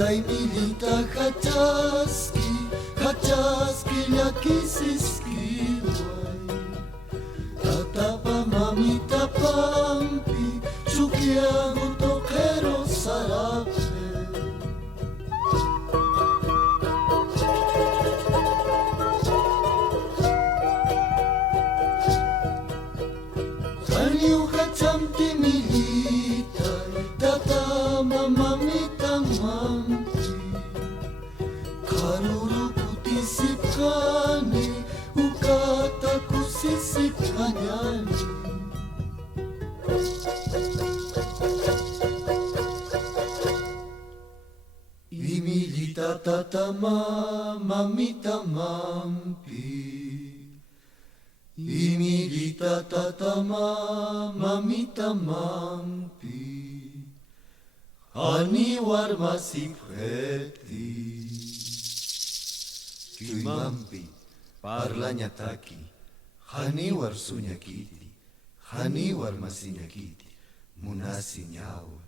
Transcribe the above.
Kay milita kachaski llakisisquiway Tatapa mamita pampi chuquiago toquero sarape Kaniu hachamti milita tatama mamita mampi Karuru kutisip kani ukata kusisip kanyani Imilita tatama mamita mampi Imilita tatama mamita mampi Aniwar masiphreti Kyuy mampi parlanya taki Haniwar sunyakiti Haniwar masinyakiti Munasi nyawa